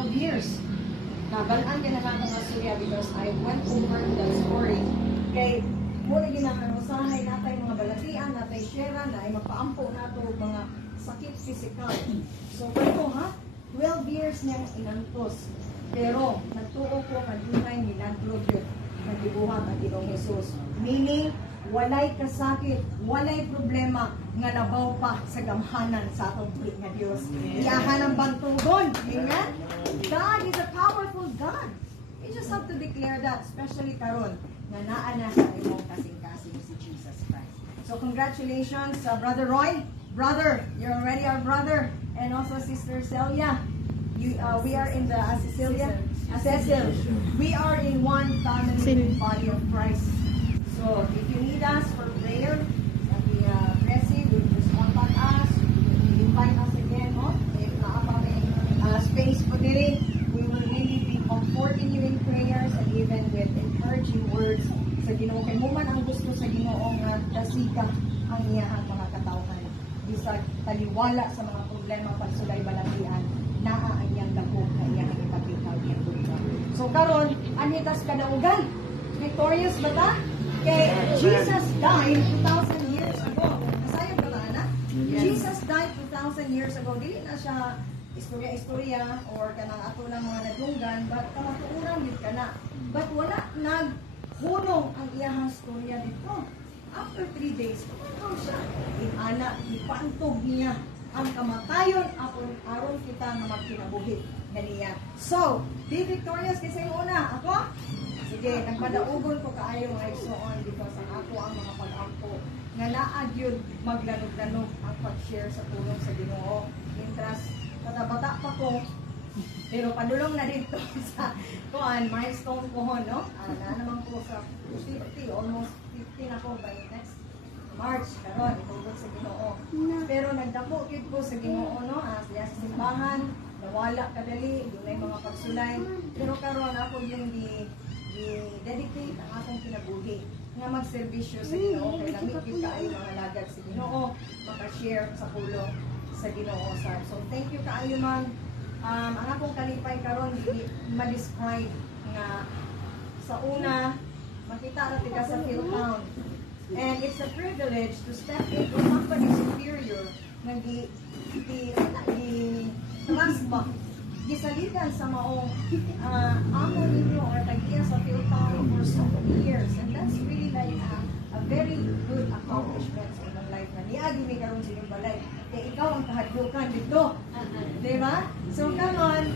12 years. Nabalaan ka na lang mga Surya because I went over the story. Kay, muna ginakanusahay natay mga balatian, natay shera, na ay magpaampo nato mga sakit physical. So, ito ha, 12 years niyang inantos. Pero, nagtuo ko kanunay milagro yun. Nagdibuhat ang Ginoong Jesus. Meaning, walay kasakit, walay problema nga nabaw pa sa gamhanan sa atong buhi nga Dios. Iyahan ang bantugon. Amen? God is a powerful God. You just have to declare that, especially karon nga naa na sa imong kasing-kasing si Jesus Christ. So congratulations, Brother Roy. Brother, you're already our brother. And also Sister Celia. We are in the Cecilia. Cecil. We are in one family, body of Christ. So, if you need us for prayer, sabi Presi, will just contact us. Invite us again, no? If nakapami space po diri, we will really be comforting you in prayers and even with encouraging words sa Ginoo. Kay mo man ang gusto sa Ginoo nga dasika ang iyahang mga katawhan. Bisag taliwala sa mga problema pagsulay balatian, naa ang iyang dako na iyang ipakita iyang buhay. So karon, anitas kadaugan. Victorious ba ta? Okay, Jesus died 2,000 years ago. Nasayang ba ba, anak? Yes. Jesus died 2,000 years ago. Dili na siya istorya-istorya or kanang ato ng mga nadunggan, but kamatuuran din ka na. But wala naghunong ang iyahang storya dito. After 3 days, kumataw siya. Inana, ipantog niya ang kamatayon aron kita na magkinabuhi na niya. So, be victorious kasi yung una. Ako? Sige, nagmadaugon ko kaayo nga igsoon because ang ako ang mga pag-ampo nga naa gyud maglanog-lanog ang pag-share sa tulong sa Ginoo. Intras bata pa ko pero padulong na dito sa kuan milestone ko no. Na naman ko sa 50, almost 50 ako by next March karon itugod sa Ginoo. Pero nagdako gyud ko sa Ginoo no as sa simbahan nawala kadali dunay mga pagsulay pero karon ako yung dedicate ang akong kinabuhi nga magserbisyo sa Ginoo kay lamig gyud kaayo mga lagad sa Ginoo maka-share sa pulong sa Ginoo sa. So thank you kaayo man. Ang akong kalipay karon dili ma-describe nga sa una makita ra tika sa Philtown. And it's a privilege to step into somebody superior nga trust ba gisaligan sa maong amo ninyo or tagiya sa Philtown for so many years. And that's really like a very good accomplishment sa inyong life na niagi may karoon sa inyong balay. Kaya ikaw ang kahadlukan dito. Diba? So karon